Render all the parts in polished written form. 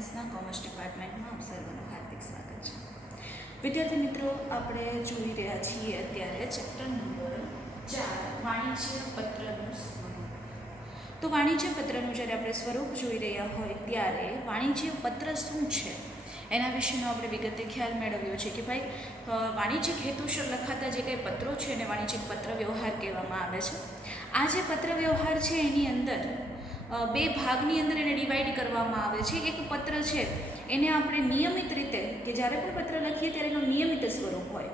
સાયન્સના કોમર્સ ડિપાર્ટમેન્ટમાં આપ સર્વનું હાર્દિક સ્વાગત છે. વિદ્યાર્થી મિત્રો, આપણે જોઈ રહ્યા છીએ અત્યારે ચેપ્ટર નંબર 4 વાણિજ્ય પત્રનું સ્વરૂપ. તો વાણિજ્ય પત્રનું જ્યારે આપણે સ્વરૂપ જોઈ રહ્યા હોય ત્યારે વાણિજ્ય પત્ર શું છે એના વિશેનો આપણે વિગતે ખ્યાલ મેળવ્યો છે કે ભાઈ વાણિજ્યિક હેતુસર લખાતા જે કંઈ પત્રો છે એને વાણિજ્યિક પત્ર વ્યવહાર કહેવામાં આવે છે. આ જે પત્ર વ્યવહાર છે એની અંદર બે ભાગની અંદર એને ડિવાઈડ કરવામાં આવે છે. એક પત્ર છે એને આપણે નિયમિત રીતે કે જ્યારે પણ પત્ર લખીએ ત્યારે એનું નિયમિત સ્વરૂપ હોય,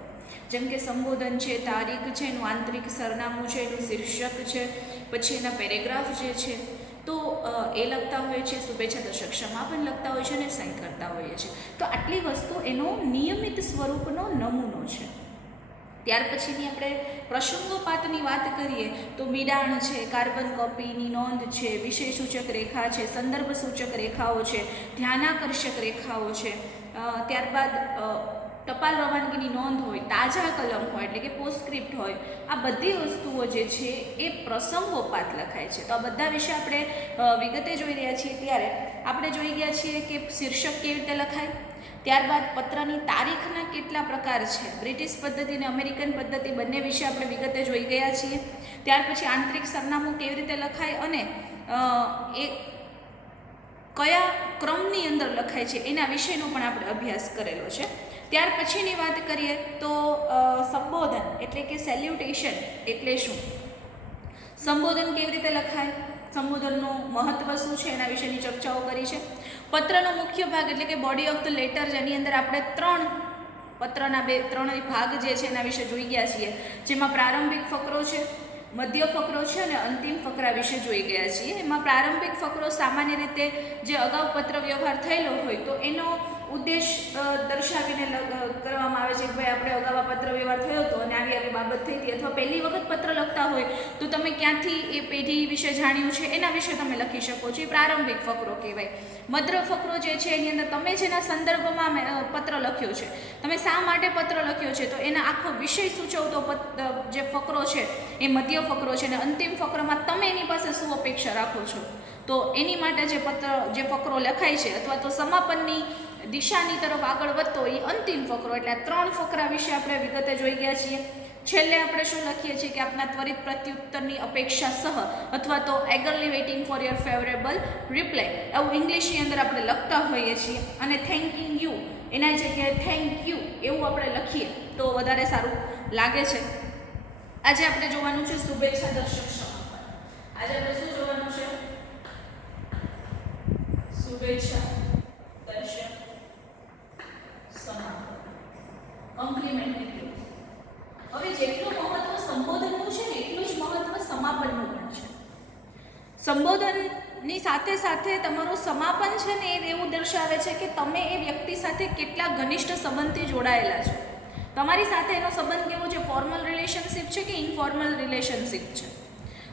જેમ કે સંબોધન છે, તારીખ છે, એનું આંતરિક સરનામું છે, એનું શીર્ષક છે, પછી એના પેરેગ્રાફ જે છે તો એ લખતા હોય છે, શુભેચ્છા દર્શક સમાપન લખતા હોય છે અને સહી કરતા હોઈએ છીએ. તો આટલી વસ્તુ એનો નિયમિત સ્વરૂપનો નમૂનો છે. ત્યાર પછીની આપણે પ્રસંગોપાતની વાત કરીએ તો મિડાણ છે, કાર્બન કોપીની નોંધ છે, વિષય સૂચક રેખા છે, સંદર્ભ સૂચક રેખાઓ છે, ધ્યાનાકર્ષક રેખાઓ છે, ત્યારબાદ ટપાલ રવાનગીની નોંધ હોય, તાજા કલમ હોય એટલે કે પોસ્ટસ્ક્રિપ્ટ હોય, આ બધી વસ્તુઓ જે છે એ પ્રસંગોપાત લખાય છે. તો આ બધા વિશે આપણે વિગતે જોઈ રહ્યા છીએ. ત્યારે આપણે જોઈ ગયા છીએ કે શીર્ષક કેવી રીતે લખાય, ત્યારબાદ પત્રની તારીખના કેટલા પ્રકાર છે, બ્રિટિશ પદ્ધતિ અને અમેરિકન પદ્ધતિ બંને વિશે આપણે વિગતે જોઈ ગયા છીએ. ત્યાર પછી આંતરિક સરનામું કેવી રીતે લખાય અને એ કયા ક્રમની અંદર લખાય છે એના વિશેનો પણ આપણે અભ્યાસ કરેલો છે. ત્યાર પછીની વાત કરીએ તો સંબોધન એટલે કે સેલ્યુટેશન એટલે શું, સંબોધન કેવી રીતે લખાય, સંબોધનનું મહત્વ શું છે એના વિશેની ચર્ચાઓ કરી છે. પત્રનો મુખ્ય ભાગ એટલે કે બોડી ઓફ ધ લેટર, જેની અંદર આપણે પત્રના ત્રણ ભાગ જે છે એના વિશે જોઈ ગયા છીએ, જેમાં પ્રારંભિક ફકરો છે, મધ્ય ફકરો છે અને અંતિમ ફકરા વિશે જોઈ ગયા છીએ. એમાં પ્રારંભિક ફકરો સામાન્ય રીતે જે અગાઉ પત્ર વ્યવહાર થયેલો હોય તો એનો ઉદ્દેશ દર્શાવીને કરવામાં આવે છે કે ભાઈ આપણે અગાઉ પત્ર વ્યવહાર થયો હતો અને આવી આવી બાબત થઈ હતી, અથવા પહેલી વખત પત્ર લખતા હોય તો તમે ક્યાંથી એ પેઢી વિશે જાણ્યું છે એના વિશે તમે લખી શકો છો. એ પ્રારંભિક ફકરો કહેવાય. મધ્ય ફકરો જે છે એની અંદર તમે જેના સંદર્ભમાં પત્ર લખ્યો છે, તમે શા માટે પત્ર લખ્યો છે તો એના આખો વિષય સૂચવતો જે ફકરો છે એ મધ્ય ફકરો છે. અને અંતિમ ફકરામાં તમે એની પાસે શું અપેક્ષા રાખો છો તો એની માટે જે ફકરો લખાય છે અથવા તો સમાપનની દિશાની તરફ આગળ વધતો એ અંતિમ ફકરો. એટલે આ ત્રણ ફકરા વિશે આપણે વિગતે જોઈ ગયા છીએ. છેલ્લે આપણે શું લખીએ છીએ કે આપના ત્વરિત પ્રત્યુત્તરની અપેક્ષા સહ અથવા તો eagerly waiting for your favourable reply, એવું ઇંગ્લિશની અંદર આપણે લખતા હોઈએ છીએ. અને થેન્કિંગ યુ એના જગ્યાએ થેન્ક યુ એવું આપણે લખીએ તો વધારે સારું લાગે છે. આજે આપણે જોવાનું છે શુભેચ્છા દર્શક સમાપન. આજે આપણે શું જોવાનું છે? શુભેચ્છા દર્શક સમાપન, કોમ્પ્લિમેન્ટરી ક્લોઝ. હવે જેટલું મહત્વ સંબોધનનું છે ને એટલું જ મહત્વ સમાપનનું પણ છે. સંબોધનની સાથે સાથે તમારું સમાપન છે ને એ એવું દર્શાવે છે કે તમે એ વ્યક્તિ સાથે કેટલા ઘનિષ્ઠ સંબંધથી જોડાયેલા છો. તમારી સાથે એનો સંબંધ કેવો છે, ફોર્મલ રિલેશનશિપ છે કે ઇનફોર્મલ રિલેશનશિપ છે,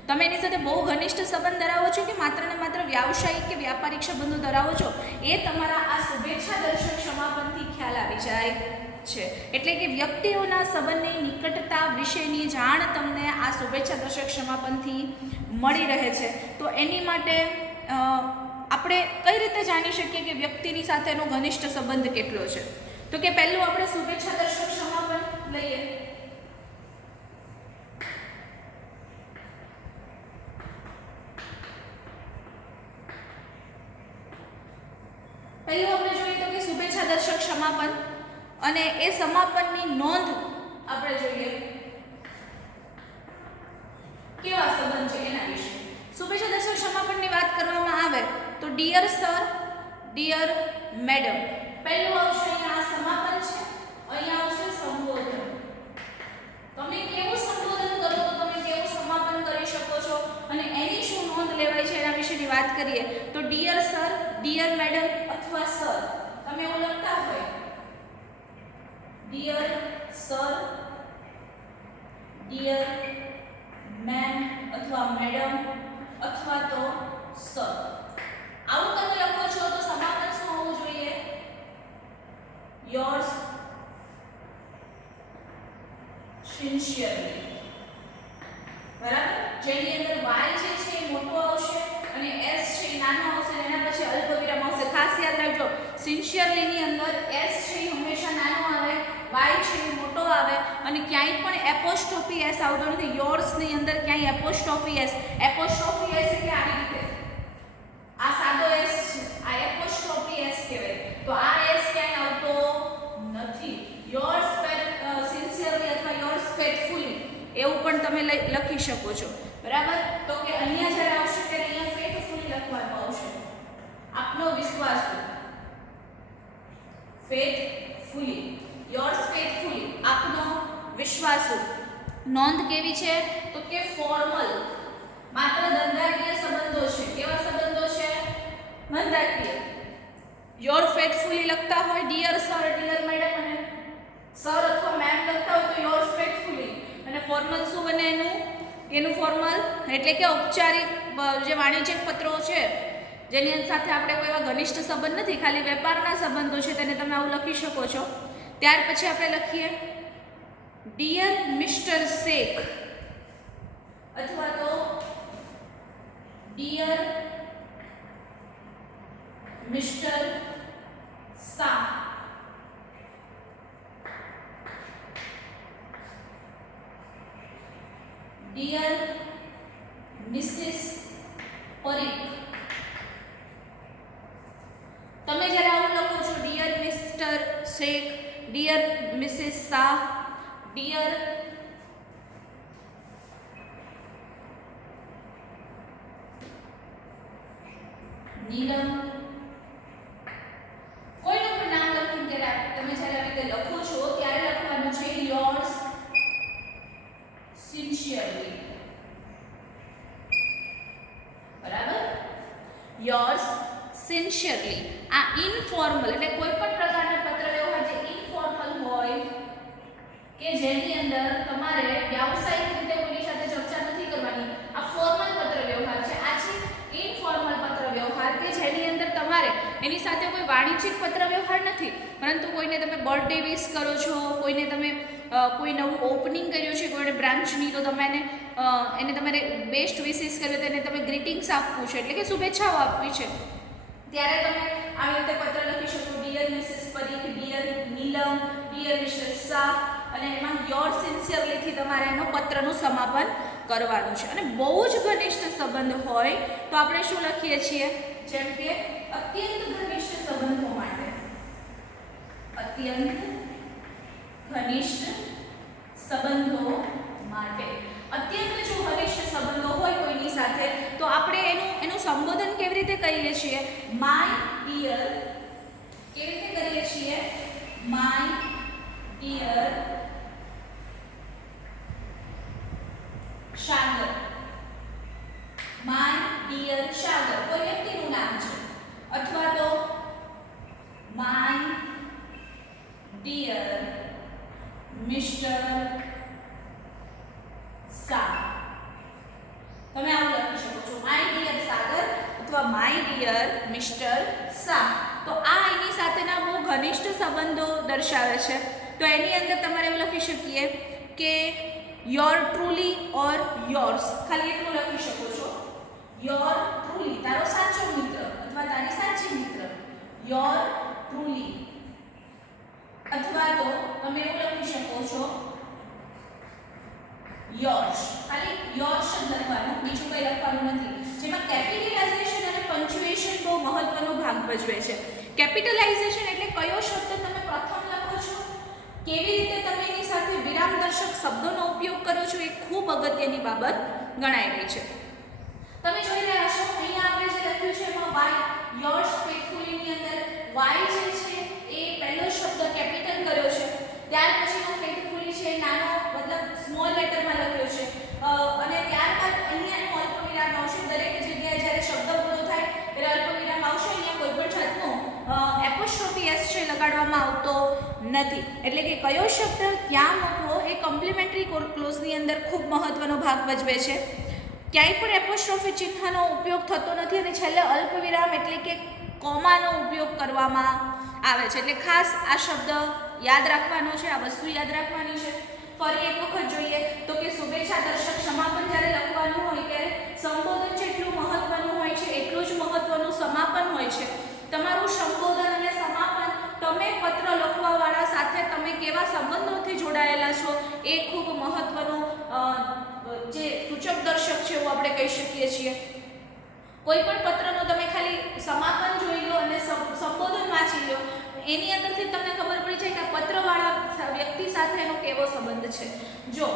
તમે એની સાથે બહુ ઘનિષ્ઠ સંબંધ ધરાવો છો કે માત્ર ને માત્ર વ્યાવસાયિક કે વ્યાપારિક સંબંધો ધરાવો છો, એ તમારા આ શુભેચ્છા દર્શક સમાપનથી ખ્યાલ આવી જાય છે. એટલે કે વ્યક્તિઓના સંબંધની નિકટતા વિશેની જાણ તમને આ શુભેચ્છા દર્શક સમાપનથી મળી રહે છે. તો એની માટે આપણે કઈ રીતે જાણી શકીએ કે વ્યક્તિની સાથેનો ઘનિષ્ઠ સંબંધ કેટલો છે? તો કે પહેલું આપણે શુભેચ્છા દર્શક સમાપન લઈએ. પહેલું આપણે જોઈએ તો કે શુભેચ્છા દર્શક સમાપન અને એ સમાપનની નોંધ આપણે જોઈએ કેવા સંબંધ છે એના વિશે. શુભેચ્છા દર્શક સમાપનની વાત કરવામાં આવે તો ડિયર સર, ડિયર મેડમ, પહેલું આવશે અહીંયા સમાપન છે, અહીંયા આવશે સંબોધન. તમે કેવું સંબોધન કરો તો તમે કેવું સમાપન કરી શકો છો અને એની શું નોંધ લેવાય છે એના વિશેની વાત કરીએ તો ડિયર સર, ડિયર મેડમ અથવા સર, તમે એવું લખતા હોય ડિયર સર, ડિયર મેમ અથવા મેડમ અથવા તો સર, આવું તમે લખો છો તો સમાપન શું હોવું જોઈએ? Yours sincerely. બરાબર? જેની અંદર y જે છે એ મોટો આવશે અને s છે એ નાનો આવશે અને એના પછી અલ્પવિરામ આવશે. ખાસ યાદ રાખજો સિન્સિયરલીની અંદર એસ છે એ હંમેશા નાનો આવે, વાય છે એ મોટો આવે અને ક્યાંય પણ એપોસ્ટ્રોફી એસ આવતો નથી. યોર્સની અંદર ક્યાંય એપોસ્ટ્રોફી એસ એટલે આવી રીતે આ સાદો એસ છે, આ એપોસ્ટ્રોફી એસ કહેવાય. તો આ એસ ક્યાંય આવતો નથી. યોર્સ સિન્સિયરલી અથવા યોર્સ ફેથફુલી એવું પણ તમે લખી શકો છો. બરાબર. તો કે અહીંયા જ્યારે આવશે ત્યારે અહીંયા ફેથફુલી લખવાનું આવશે. આપનો વિશ્વાસ, ફેથફુલી, યોર્સ ફેથફુલી, આપનો વિશ્વાસુ. નોંધ કેવી છે? તો કે ફોર્મલ, માત્ર ધંધાકીય સંબંધો છે. કેવા સંબંધો છે? ધંધાકીય. યોર ફેથફુલી લખતા હોય ડિયર સર, ડિયર મેડમ અને સર અથવા મેમ લખતા હોય તો યોર્સ ફેથફુલી. અને ફોર્મલ શું બને એનું ફોર્મલ એટલે કે ઔપચારિક જે વાણિજ્યિક પત્રો છે જેની સાથે આપણે કોઈ એવા ઘનિષ્ઠ સંબંધ નથી, ખાલી વેપારના સંબંધો છે, તેને તમે આવું લખી શકો છો. ત્યાર પછી આપણે લખીએ ડિયર મિસ્ટર શેખ અથવા તો dear mister Shah. Dear missus Parikh. તમે જ્યારે આવું લખો છો dear mister Sheikh, dear missus Shah, dear Neelam, કોઈનું પણ નામ લખીને ત્યારે તમે જ્યારે આવી રીતે લખો છો ત્યારે લખવાનું છે યોર્સ સિન્સિયરલી. બરાબર. Yours sincerely. આ ઇનફોર્મલ એટલે કોઈ પણ પ્રકારનો પત્ર વ્યવહાર જે ઇનફોર્મલ હોય કે જેની અંદર તમારે વ્યાવસાયિક રીતે કોઈની સાથે ચર્ચા નથી કરવાની, આ ફોર્મલ પત્ર વ્યવહાર છે. આ છે ઇનફોર્મલ પત્ર વ્યવહાર કે જેની અંદર તમારે એની સાથે કોઈ વાણિજ્યિક પત્ર વ્યવહાર નથી, પરંતુ કોઈને તમે બર્થડે વિશ કરો છો, કોઈને તમે કોઈ નવું ઓપનિંગ કર્યું છે કોઈને બ્રાન્ચની, તો તમે એને તમારે બેસ્ટ વિશિસ કર્યો તો એને તમે ગ્રીટિંગ્સ આપવું છે એટલે કે શુભેચ્છાઓ આપવી છે, ત્યારે તમે આવી રીતે પત્ર લખી શકો. ડિયર મિસિસ પરીખ, ડિયર નીલમ, ડિયર મિસ્ટર શાહ અને એમાં યોર સિન્સિયરલીથી તમારે એનો પત્રનું સમાપન કરવાનું છે. અને બહુ જ ઘનિષ્ઠ સંબંધ હોય તો આપણે શું લખીએ છીએ? જેમ કે અત્યંત ઘનિષ્ઠ સંબંધો માટે, અત્યંત ઘનિષ્ઠ સંબંધો માટે, અત્યંત જો ઘનિષ્ઠ સંબંધો હોય કોઈની સાથે તો આપણે એનું સંબોધન કેવી રીતે કરીએ છીએ? My dear. કેવી રીતે કરીએ છીએ? My dear Sagar. My dear Sagar કોઈ વ્યક્તિનું નામ છે, અથવા તો માય ડિયર મિસ્ટર શાહ. તમે આવું લખી શકો છો, માય ડિયર સાગર અથવા માય ડિયર મિસ્ટર શાહ. તો આ એની સાથેના બહુ ઘનિષ્ઠ સંબંધો દર્શાવે છે. તો એની અંદર તમારે એવું લખી શકીએ કે યોર ટ્રુલી ઓર યોર્સ, ખાલી એટલું લખી શકો છો. યોર ટ્રુલી તારો સાચો મિત્ર અથવા તારી સાચી મિત્ર, યોર ટ્રુલી. અથવા તો તમે એવું લખી શકો છો યોર્સ, ખાલી યોર્સ જ લખવાનું, બીજું કંઈ લખવાનું નથી. જેમાં કેપિટલાઇઝેશન અને પંક્ચ્યુએશન બહુ મહત્વનો ભાગ ભજવે છે. કેપિટલાઇઝેશન એટલે કયો શબ્દ તમે પ્રથમ લખો છો, કેવી રીતે તમે એની સાથે વિરામદર્શક શબ્દોનો ઉપયોગ કરો છો, એ ખૂબ અગત્યની બાબત ગણાઈ રહી છે. તમે જોઈ રહ્યા છો અહીંયા આપણે જે લખ્યું છે એમાં વાય, યોર્સ ફેથફુલીની અંદર વાય જે છે એ પહેલો શબ્દ કેપિટલ કર્યો છે, ત્યાર પછીનો ફેથફુલી છે નાનો મતલબ સ્મોલ લેટરમાં લખ્યો છે, અને ત્યારબાદ અહીંયા એનો અલ્પવિરામ આવશે. દરેક જગ્યાએ જ્યારે શબ્દ પૂરો થાય ત્યારે અલ્પવિરામ આવશે. અહીંયા કોઈ પણ જાતનો એપોસ્ટ્રોફી એસ છે લગાડવામાં આવતો નથી. એટલે કે કયો શબ્દ ક્યાં મૂકવો એ કોમ્પ્લિમેન્ટરી ક્લોઝની અંદર ખૂબ મહત્વનો ભાગ ભજવે છે. ક્યાંય પણ એપોસ્ટ્રોફી ચિહ્નનો ઉપયોગ થતો નથી અને છેલ્લે અલ્પવિરામ એટલે કે કોમાનો ઉપયોગ કરવામાં આવે છે. એટલે ખાસ આ શબ્દ યાદ રાખવાનો છે, આ વસ્તુ યાદ રાખવાની છે. ફરી એક વખત જોઈએ તો કે શુભેચ્છા દર્શક સમાપન જ્યારે લખવાનું હોય ત્યારે સંબોધન જેટલું મહત્વનું હોય છે એટલું જ મહત્વનું સમાપન હોય છે. તમારું સંબોધન અને સમાપન જે સૂચક દર્શક છે એવું આપણે કહી શકીએ છીએ. કોઈ પણ પત્રનો તમે ખાલી સમાપન જોઈ લો અને સંબોધન વાંચી લો, એની અંદરથી તમને ખબર પડી જાય કે આ પત્રવાળા વ્યક્તિ સાથે એનો કેવો સંબંધ છે. જો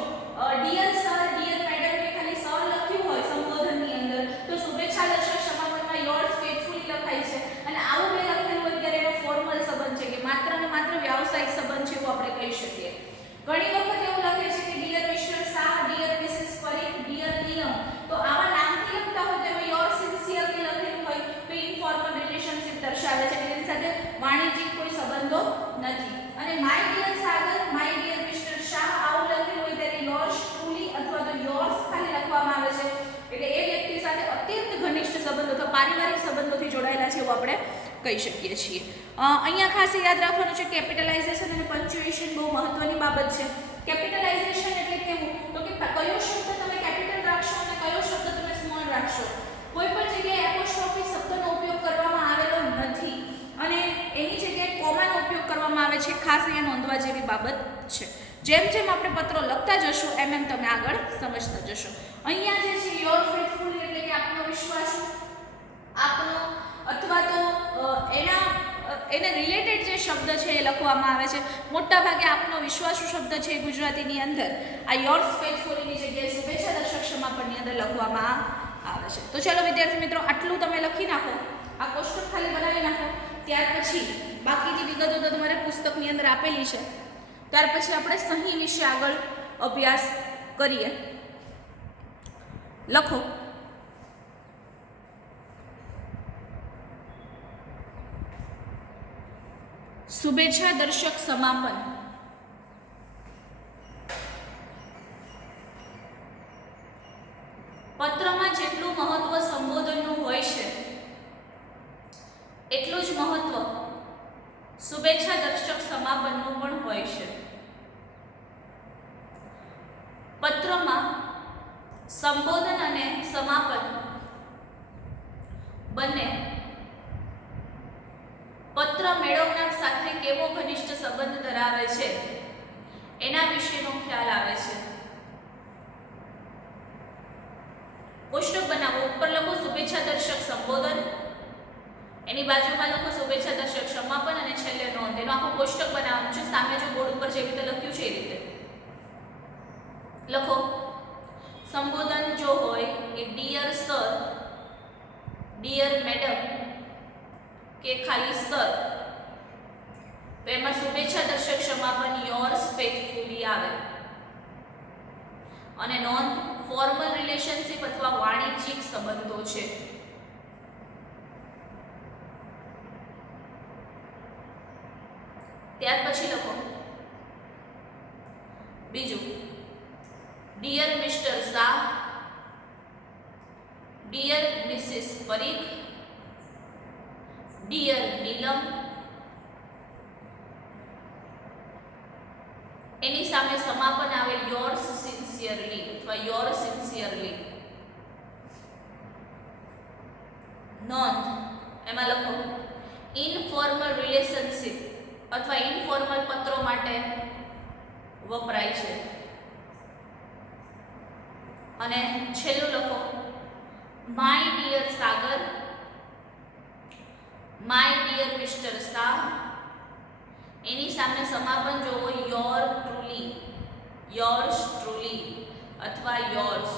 ડિયર સર, ડિયર મેડમ કે ખાલી સર લખ્યું હોય સંબોધનની અંદર, તો શુભેચ્છા દર્શક સમાપનમાં યોર્સ ફેથફુલી લખાય છે. અને આવું બે લખેલું હોય ત્યારે એનો ફોર્મલ સંબંધ છે કે માત્ર ને માત્ર વ્યાવસાયિક સંબંધ છે એવું આપણે કહી શકીએ. ઘણી વખત એવું લખે છે કે dear mister Shah, dear missus Parikh, dear Neelam, તો આવા નામથી લખતા હોય તો એમાં યોર સિન્સિયરલી લખેલું હોય તો ઇનફોર્મલ રિલેશનશિપ દર્શાવે છે કે તેની સાથે વાણિજ્યિક કોઈ સંબંધો નથી. અને my dear Sagar, my dear mister Shah આવું લખેલું હોય ત્યારે યોર્સ ટ્રુલી અથવા તો યોર્સ ખાલી લખવામાં આવે છે. એટલે એ વ્યક્તિ સાથે અત્યંત ઘનિષ્ઠ સંબંધો અથવા પારિવારિક સંબંધોથી જોડાયેલા છે એવું આપણે કહી શકીએ છીએ. અહીંયા ખાસ યાદ રાખવાનું છે કેપિટલાઇઝેશન અને પંક્ચ્યુએશન બહુ મહત્વની બાબત છે. કેપિટલાઇઝેશન એટલે કેવું, તો કે કયો શબ્દ તમે કેપિટલ રાખશો અને કયો શબ્દ તમે સ્મોલ રાખશો. કોઈ પણ જગ્યાએ એપોસ્ટ્રોફી શબ્દનો ઉપયોગ કરવામાં આવેલો નથી અને એની જગ્યાએ કોમાનો ઉપયોગ કરવામાં આવે છે. ખાસ અહીંયા નોંધવા જેવી બાબત છે. જેમ જેમ આપણે પત્રો લખતા જશું એમ એમ તમે આગળ સમજતા જશો. અહીંયા જે છે યોર ફેથફુલી એટલે કે આપનો વિશ્વાસુ, આપનો અથવા તો એને રિલેટેડ જે શબ્દ છે એ લખવામાં આવે છે. મોટા ભાગે આપનો વિશ્વાસુ શબ્દ છે ગુજરાતીની અંદર આ યોર્સ ફેથફુલીની જગ્યાએ શુભેચ્છા દર્શક સમાપનની અંદર લખવામાં આવે છે. તો ચાલો વિદ્યાર્થી મિત્રો, આટલું તમે લખી નાખો, આ કોષ્ટક ખાલી બનાવી નાખો. ત્યાર પછી બાકીની વિગતો તો તમારે પુસ્તકની અંદર આપેલી છે. ત્યાર પછી આપણે સહી વિશે આગળ અભ્યાસ કરીએ. લખો શુભેચ્છા દર્શક સમાપન. પત્રમાં જેટલું મહત્વ સંબોધનનું હોય છે એટલું જ મહત્વ શુભેચ્છા દર્શક સમાપનનું પણ હોય છે. પત્રમાં સંબોધન અને સમાપન બંને પત્ર મેળવનાર સાથે કેવો ઘનિષ્ઠ સંબંધ ધરાવે છે એના વિશેનો ખ્યાલ આવે છે. કોષ્ટક બનાવો. ઉપર લખો શુભેચ્છા દર્શક સંબોધન, એની બાજુમાં લખો શુભેચ્છા દર્શક સમાપન અને છેલ્લે નોંધ. એનો આખો કોષ્ટક બનાવવાનું છે. સામે જો બોર્ડ ઉપર જે રીતે લખ્યું છે એ રીતે લખો. સંબોધન જો હોય એ ડિયર સર, ડિયર મેડમ કે ખાલી સર, તો એમાં શુભેચ્છા દર્શક સમાપન યોર્સ ફેથફુલી આવે. અને નોંધ, ફોર્મલ રિલેશનશિપ અથવા વાણિજ્યિક સંબંધો છે. ત્યાર પછી લખો બીજું, dear mister Shah, dear missus Parikh, dear Neelam, એની સામે સમાપન આવે યોર્સ સિન્સિયરલી અથવા યોર સિન્સિયરલી. નોંધ, એમાં લખો ઇનફોર્મલ રિલેશનશિપ અથવા ઇનફોર્મલ પત્રો માટે વપરાય છે. અને છેલ્લું લખો my dear Sagar, my dear mister Shah, એની સામે સમાપન જોવો યોર ટ્રુલી, યોર્સ ટ્રુલી અથવા યોર્સ.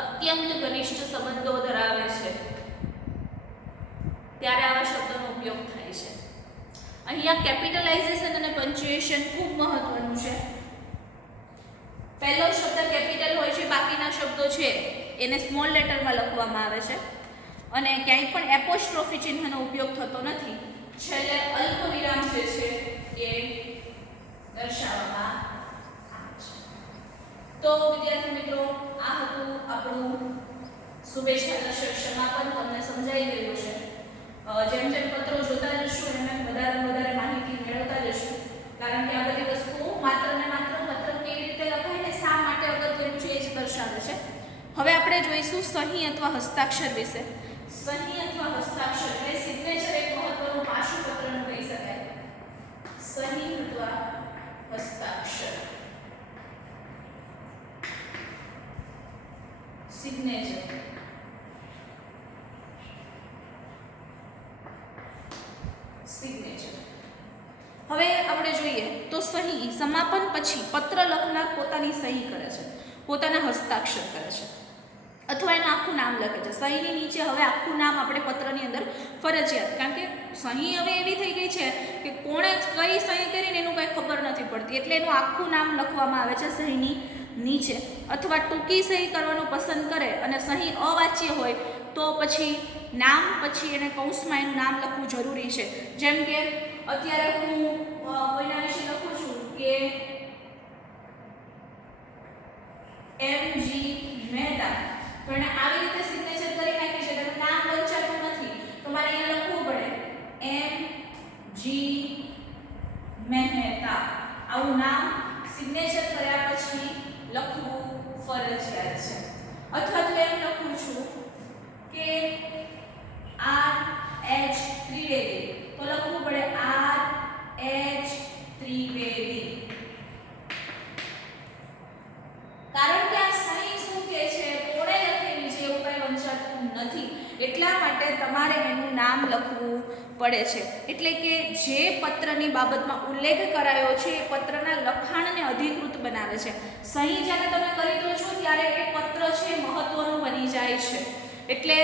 અત્યંત ઘનિષ્ઠ સંબંધો ધરાવે છે ત્યારે આવા શબ્દોનો ઉપયોગ થાય છે. અહીંયા કેપિટલાઇઝેશન અને પંક્ચ્યુએશન ખૂબ મહત્વનું છે. પહેલો શબ્દ કેપિટલ હોય છે, બાકીના શબ્દો છે એને સ્મોલ લેટરમાં લખવામાં આવે છે અને ક્યાંય પણ એપોસ્ટ્રોફી ચિહ્નનો ઉપયોગ થતો નથી. છેલ્લે અલ્પ વિરામ જે છે એ દર્શાવવામાં આવે છે. તો વિદ્યાર્થી મિત્રો, આ હતું આપણું શુભેચ્છા દર્શક સમાપન. તમને સમજાઈ ગયું છે. જેમ જેમ પત્રો જોતા જશું એમ વધારે માહિતી મેળવતા જશું. કારણ કે આ બધી વસ્તુઓ માત્ર ને માત્ર પત્ર કેવી રીતે લખાય ને શા માટે અગત્યનું છે એ જ દર્શાવે છે. હવે આપણે જોઈશું સહી અથવા હસ્તાક્ષર વિશે. સહી અથવા હસ્તાક્ષર એટલે સિગ્નેચર એક મહત્વનું પાસું પત્રનું કહી શકાય. સહી અથવા હસ્તાક્ષર. સિગ્નેચર. સિગ્નેચર. હવે આપણે જોઈએ તો સહી સમાપન પછી પત્ર લખનાર પોતાની સહી કરે છે, પોતાના હસ્તાક્ષર કરે છે અથવા એનું આખું નામ લખે છે. સહીની નીચે હવે આખું નામ આપણે પત્રની અંદર ફરજિયાત, કારણ કે સહી હવે એવી થઈ ગઈ છે કે કોણે કઈ સહી કરીને એનું કંઈ ખબર નથી પડતી, એટલે એનું આખું નામ લખવામાં આવે છે સહીની નીચે. અથવા ટૂંકી સહી કરવાનું પસંદ કરે અને સહી અવાચ્ય હોય તો પછી નામ પછી એને કૌંસમાં એનું નામ લખવું જરૂરી છે. જેમ કે અત્યારે હું કોઈના વિશે લખું છું કે એમ.જી. મહેતા, તો એને આવી રીતે સિગ્નેચર કરી નાખી છે, એટલે નામ વંચાતું નથી, તો મારે અહીંયા લખવું પડે એમ.જી. મહેતા. આવું નામ સિગ્નેચર કર્યા પછી લખવું ફરજિયાત છે. અથવા તો એમ લખું છું કે R.H. ત્રિવેદી, તો લખવું પડે R.H. ત્રિવેદી. કારણ કે આ સહી શું કહે છે, કોણે લખેલી છે એવું કંઈ વંચાતું નથી, એટલા માટે તમારે એનું નામ લખવું પડે છે. એટલે કે જે પત્રની બાબતમાં ઉલ્લેખ કરાયો છે એ પત્રના લખાણને અધિકૃત બનાવે છે. સહી જ્યારે તમે કરી દો છો ત્યારે એ પત્ર છે મહત્વનું બની જાય છે. એટલે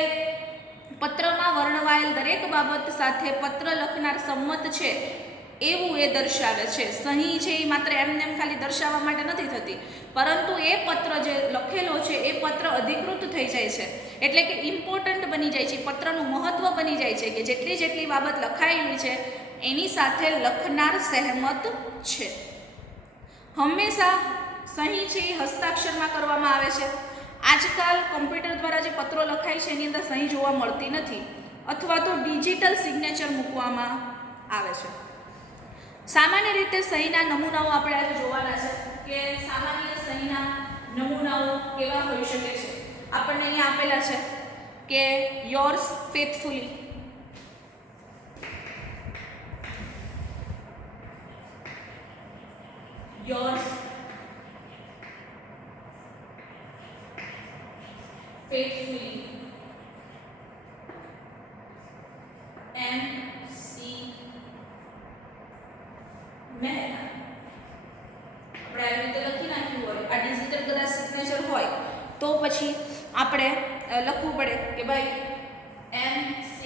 પત્રમાં વર્ણવાયેલ દરેક બાબત સાથે પત્ર લખનાર સંમત છે એવું એ દર્શાવે છે. સહી છે એ માત્ર એમને ખાલી દર્શાવવા માટે નથી થતી, પરંતુ એ પત્ર જે લખેલો છે એ પત્ર અધિકૃત થઈ જાય છે, એટલે કે ઇમ્પોર્ટન્ટ બની જાય છે, પત્રનું મહત્વ બની જાય છે કે જેટલી જેટલી બાબત લખાયેલી છે એની સાથે લખનાર સહેમત છે. હંમેશા સહી છે એ હસ્તાક્ષરમાં કરવામાં આવે છે. આજકાલ કમ્પ્યુટર દ્વારા જે પત્રો લખાય છે એની અંદર સહી જોવા મળતી નથી, અથવા તો ડિજિટલ સિગ્નેચર મૂકવામાં આવે છે. સામાન્ય રીતે સહીના નમૂનાઓ આપણે આજે જોવાના છે કે સામાન્ય સહીના નમૂનાઓ કેવા હોઈ શકે છે. આપણને અહીંયા આપેલા છે કે yours faithfully, yours faithfully, M.C. Mehta. આપણે આવી રીતે લખી નાખ્યું હોય, આ ડિજિટલ કદાચ સિગ્નેચર હોય તો પછી આપણે લખવું પડે કે ભાઈ M.C.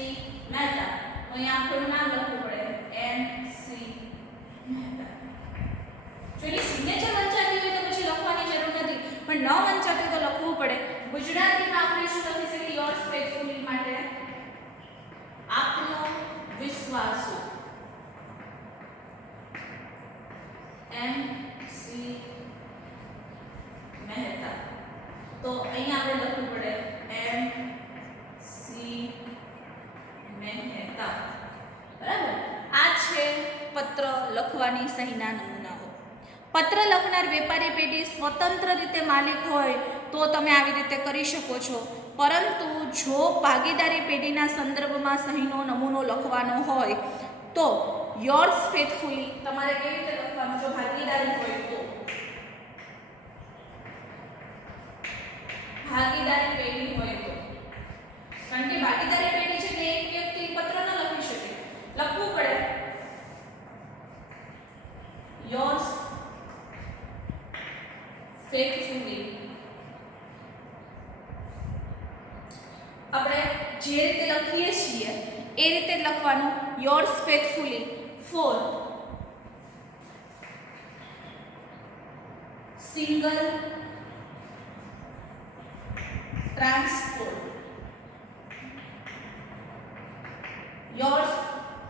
મહેતા, તો અહીંયા આપણું નામ લખવું પડે M.C. મહેતા. જો એની સિગ્નેચર વંચાતી હોય તો પછી લખવાની જરૂર નથી, પણ ન વંચાતી તો લખવું પડે. ગુજરાતીમાં આપણે શું લખી શકીએ યોર્સ ફેથફુલી માટે? આપનો વિશ્વાસુ, M.C. મહેતા. તો અહીંયા આપણે લખવું પડે M.C. મહેતા. બરાબર. આ છે પત્ર લખવાની સહીના નમૂનાઓ. પત્ર લખનાર વેપારી પેઢી સ્વતંત્ર રીતે માલિક હોય તો તમે આવી રીતે કરી શકો છો, પરંતુ જો ભાગીદારી પેઢીના સંદર્ભમાં સહીનો નમૂનો લખવાનો હોય તો યોર્સ ફેથફુલી તમારે કેવી રીતે લખવાનું? જો ભાગીદારી હોય તો ભાગીદારી પેઢી હોય તો, કારણ કે ભાગીદારી પેઢી છે તે એક વ્યક્તિ પત્ર ન લખી શકે, લખવું પડે યોર્સ ફેથફુલી. આપણે જે રીતે લખીએ છીએ એ રીતે લખવાનું yours faithfully for single transport. Yours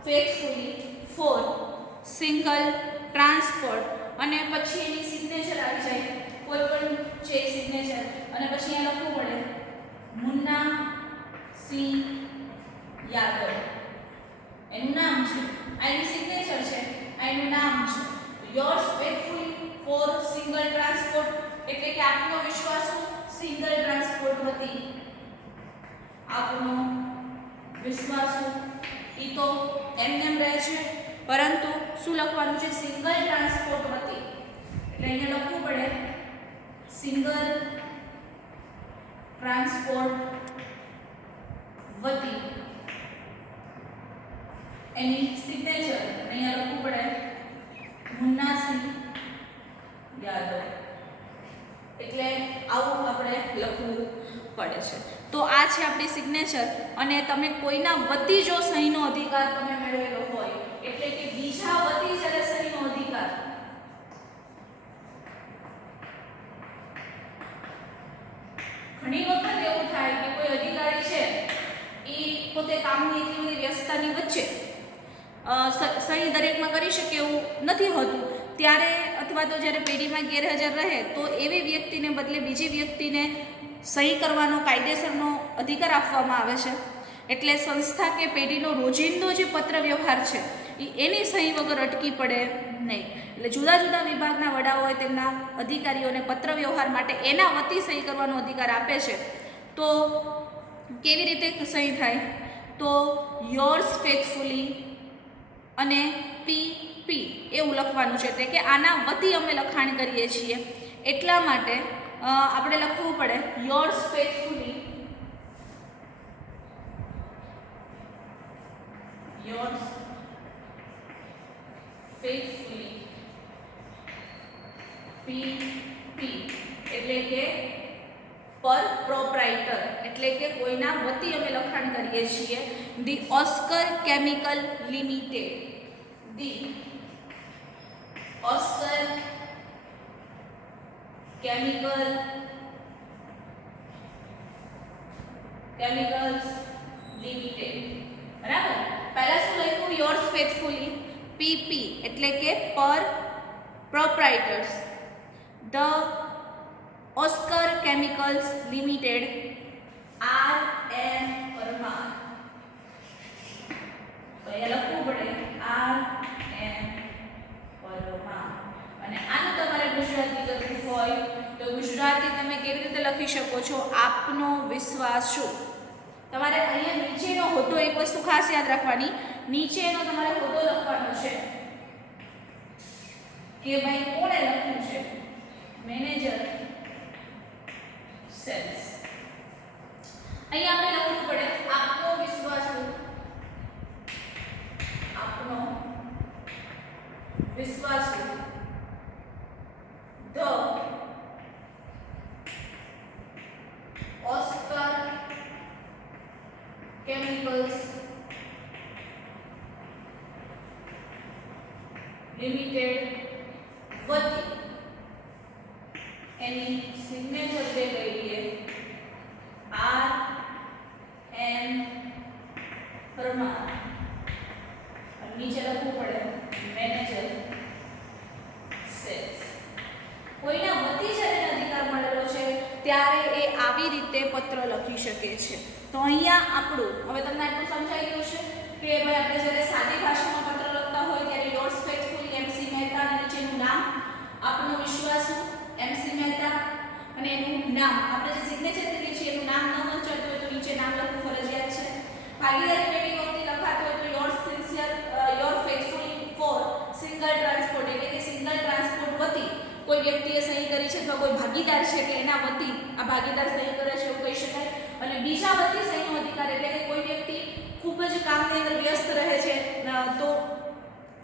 faithfully for single transport, અને પછી એની સિગ્નેચર આવી જાય, કોઈ પણ છે સિગ્નેચર, અને પછી અહીંયા લખવું પડે મુન્ના સિંહ યાદવ. એનું નામ છે, આ એની સિગ્નેચર છે, આ એનું નામ છે. Yours faithfully for single transport, એટલે કે આપનો વિશ્વાસુ સિંગલ ટ્રાન્સપોર્ટ વતી. આપનો વિશ્વાસુ ઈ તો એમ રહે છે, પરંતુ શું લખવાનું છે? સિંગલ ટ્રાન્સપોર્ટ વતી. એટલે અહીંયા લખવું પડે સિંગલ ટ્રાન્સપોર્ટ વતી એની સિગ્નેચર અહીંયા લખવું પડે મુન્નાસિંહ યાદવ, એટલે આવું આપણે લખવું પડે છે. તો આ છે આપણી સિગ્નેચર. અને તમે કોઈના વતી જો સહીનો અધિકાર તમે મેળવેલો હોય, એટલે કે બીજા વતી જ્યારે સહીનો અધિકાર ઘણી વખત એવું થાય કે કોઈ અધિકારી છે એ પોતે કામની એટલી બધી વ્યસ્તતાની વચ્ચે સહી દરેકમાં કરી શકે એવું નથી હોતું, ત્યારે અથવા તો જ્યારે પેઢીમાં ગેરહાજર રહે તો એવી વ્યક્તિને બદલે બીજી વ્યક્તિને સહી કરવાનો કાયદેસરનો અધિકાર આપવામાં આવે છે. એટલે સંસ્થા કે પેઢીનો રોજિંદો જે પત્ર વ્યવહાર છે એની સહી વગર અટકી પડે નહીં. એટલે જુદા જુદા વિભાગના વડાઓએ તેમના અધિકારીઓને પત્ર વ્યવહાર માટે એના વતી સહી કરવાનો અધિકાર આપે છે. તો કેવી રીતે સહી થાય? તો યોર્સ ફેથફુલી અને પી એવું લખવાનું છે, એટલે કે આના વતી અમે લખાણ કરીએ છીએ, એટલા માટે આપણે લખવું પડે યોર્સ ફેથફુલી, યોર્સ ફેથફુલી પી, એટલે કે પર પ્રોપ્રાઇટર, એટલે કે કોઈના વતી અમે લખાણ કરીએ છીએ. The Oscar chemical limited, the Oscar chemicals limited. બરાબર. પહેલા શું લખ્યું? યોર્સ ફેથફુલી પીપી, એટલે કે per proprietors, the Oscar chemicals limited, R.M. Parmar. તો અહીંયા લખવું પડે R.M. પરમાર. અને આનું તમારે ગુજરાતી લખવું હોય તો ગુજરાતી તમે કેવી રીતે લખી શકો છો? આપનો વિશ્વાસ શું. તમારે અહીંયા નીચેનો હોદ્દો એક વસ્તુ ખાસ યાદ રાખવાની, નીચેનો તમારે હોદ્દો લખવાનો છે કે ભાઈ કોણે લખ્યું છે? Manager sales. અહીંયા આપણે લખવું પડે આપનો વિશ્વાસ શું, આપનો વિશ્વાસ શું, ધ ઓસ્કર કેમિકલ્સ લિમિટેડ વતી એની સિગ્નેચર દે લઈએ R.M. પરમાર. નીચે લખવું પડે મેનેજર સેલ્સ. કોઈના વતી જ્યારે અધિકાર મળેલો છે ત્યારે એ આવી રીતે પત્ર લખી શકે છે. તો અહીંયા આપણું હવે તમને આટલું સમજાઈ ગયું છે કે ભાઈ આપણે જ્યારે સાદી ભાષામાં પત્ર લખતા હોય ત્યારે યોર્સ ફેથફુલી MC મહેતા અને નીચેનું નામ, આપનો વિશ્વાસુ MC મહેતા અને એનું નામ, આપણે જે સિગ્નેચર કરીએ છીએ એનું નામ ન વંચાતું હોય તો નીચે નામ લખવું ફરજિયાત છે. ભાગીદારી પેટી વખતે લખાતું હોય તો yours sincere your faithfully for single transport, એટલે કે સિંગલ ટ્રાન્સપોર્ટ વતી કોઈ વ્યક્તિએ સહી કરી છે અથવા કોઈ ભાગીદાર છે કે એના વતી આ ભાગીદાર સહી કરે છે એવું કહી શકાય. અને બીજા વતી સહીનો અધિકાર, એટલે કે કોઈ વ્યક્તિ ખૂબ જ કામની અંદર વ્યસ્ત રહે છે તો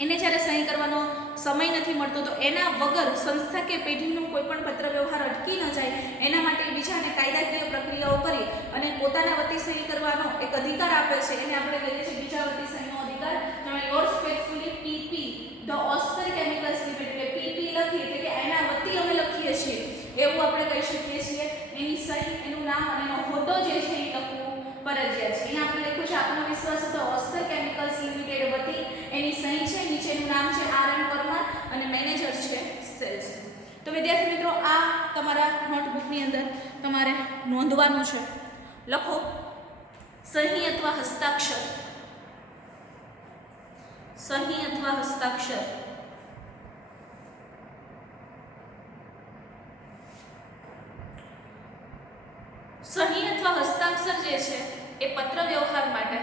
એને જ્યારે સહી કરવાનો સમય નથી મળતો તો એના વગર સંસ્થા કે પેઢીનું કોઈ પણ પત્ર વ્યવહાર અટકી ન જાય એના માટે બીજાને કાયદાકીય પ્રક્રિયાઓ કરી અને પોતાના વતી સહી કરવાનો એક અધિકાર આપે છે. એને આપણે કહીએ છીએ બીજા વતી સહીનો અધિકાર. તમે yours faithfully PP the Oscar chemicals limited, PP લખી એટલે કે એના વતી અમે લખીએ છીએ એવું આપણે કહી શકીએ છીએ. એની સહી, એનું નામ અને એનો હોદ્દો જે છે એ લખવું ફરજિયાત છે. અહીંયા આપણે લખ્યું છે આપનો વિશ્વાસ ધ ઓસ્કર કેમિકલ્સ લિમિટેડ વતી એની સહી છે, નીચેનું નામ છે R.M. પરમાર અને મેનેજર છે સેલ્સ. તો વિદ્યાર્થી મિત્રો આ તમારા નોટબુકની અંદર તમારે નોંધવાનું છે. લખો સહી અથવા હસ્તાક્ષર, સહી અથવા હસ્તાક્ષર. સહી અથવા હસ્તાક્ષર જે છે એ પત્ર વ્યવહાર માટે,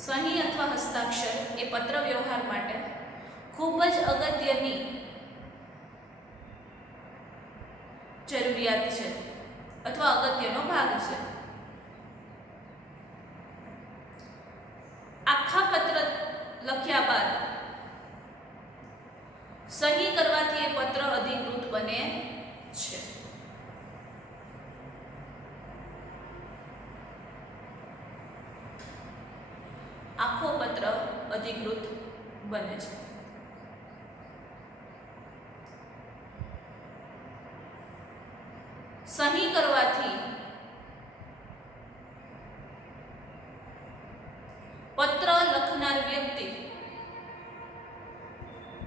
સહી અથવા હસ્તાક્ષર એ પત્ર વ્યવહાર માટે ખૂબ જ અગત્યની જરૂરિયાત છે. અથવા અગત્યનો ભાગ છે. આખા પત્ર લખ્યા બાદ સહી કરવાથી એ પત્ર અધિકૃત બને છે. આખો પત્ર અધિકૃત બને છે. સહી કરવાથી પત્ર લખનાર વ્યક્તિ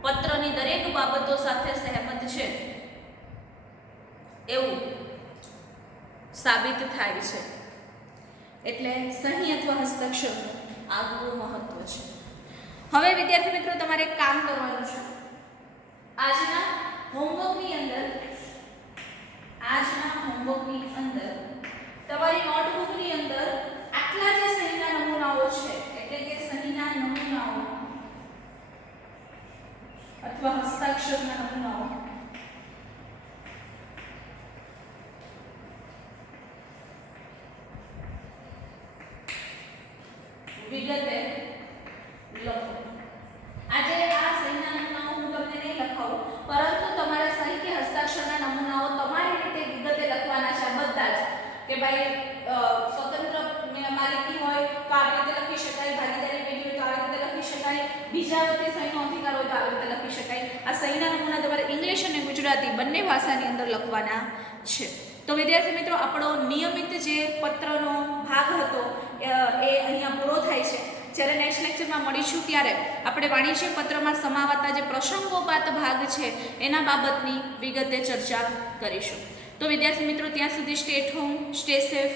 પત્રની દરેક બાબતો સાથે સહેમત છે એવું સાબિત થાય છે. એટલે સહી અથવા હસ્તાક્ષર આગવું મહત્વ છે. હવે વિદ્યાર્થી મિત્રો તમારે એક કામ કરવાનું છે. આજના હોમવર્કની અંદર તમારી નોટબુકની અંદર આટલા જે સહીના નમૂનાઓ છે એટલે કે સહીના નમૂનાઓ અથવા હસ્તાક્ષરના નમૂનાઓ વિગતે લખો. આજે આ સહીના નમૂનાઓ હું તમને નહીં લખાવું, પરંતુ તમારે સહી કે હસ્તાક્ષરના નમૂનાઓ તમારી રીતે વિગતે લખવાના છે. બધા જ કે ભાઈ સ્વતંત્ર માલિકી હોય તો આવી રીતે લખી શકાય, ભાગીદારી પેઢી હોય તો આવી રીતે લખી શકાય, બીજા વખતે સહીનો અધિકાર હોય તો આવી રીતે લખી શકાય. આ સહીના નમૂના તમારે ઇંગ્લિશ અને ગુજરાતી બંને ભાષાની અંદર લખવાના છે. તો વિદ્યાર્થી મિત્રો આપણો નિયમિત જે પત્રનો ભાગ હતો એ અહીંયા પૂરો થાય છે. જ્યારે નેક્સ્ટ લેક્ચરમાં મળીશું ત્યારે આપણે વાણિજ્ય પત્રમાં સમાવાતા જે પ્રસંગોપાત ભાગ છે એના બાબતની વિગતે ચર્ચા કરીશું. તો વિદ્યાર્થી મિત્રો ત્યાં સુધી stay at home, stay safe.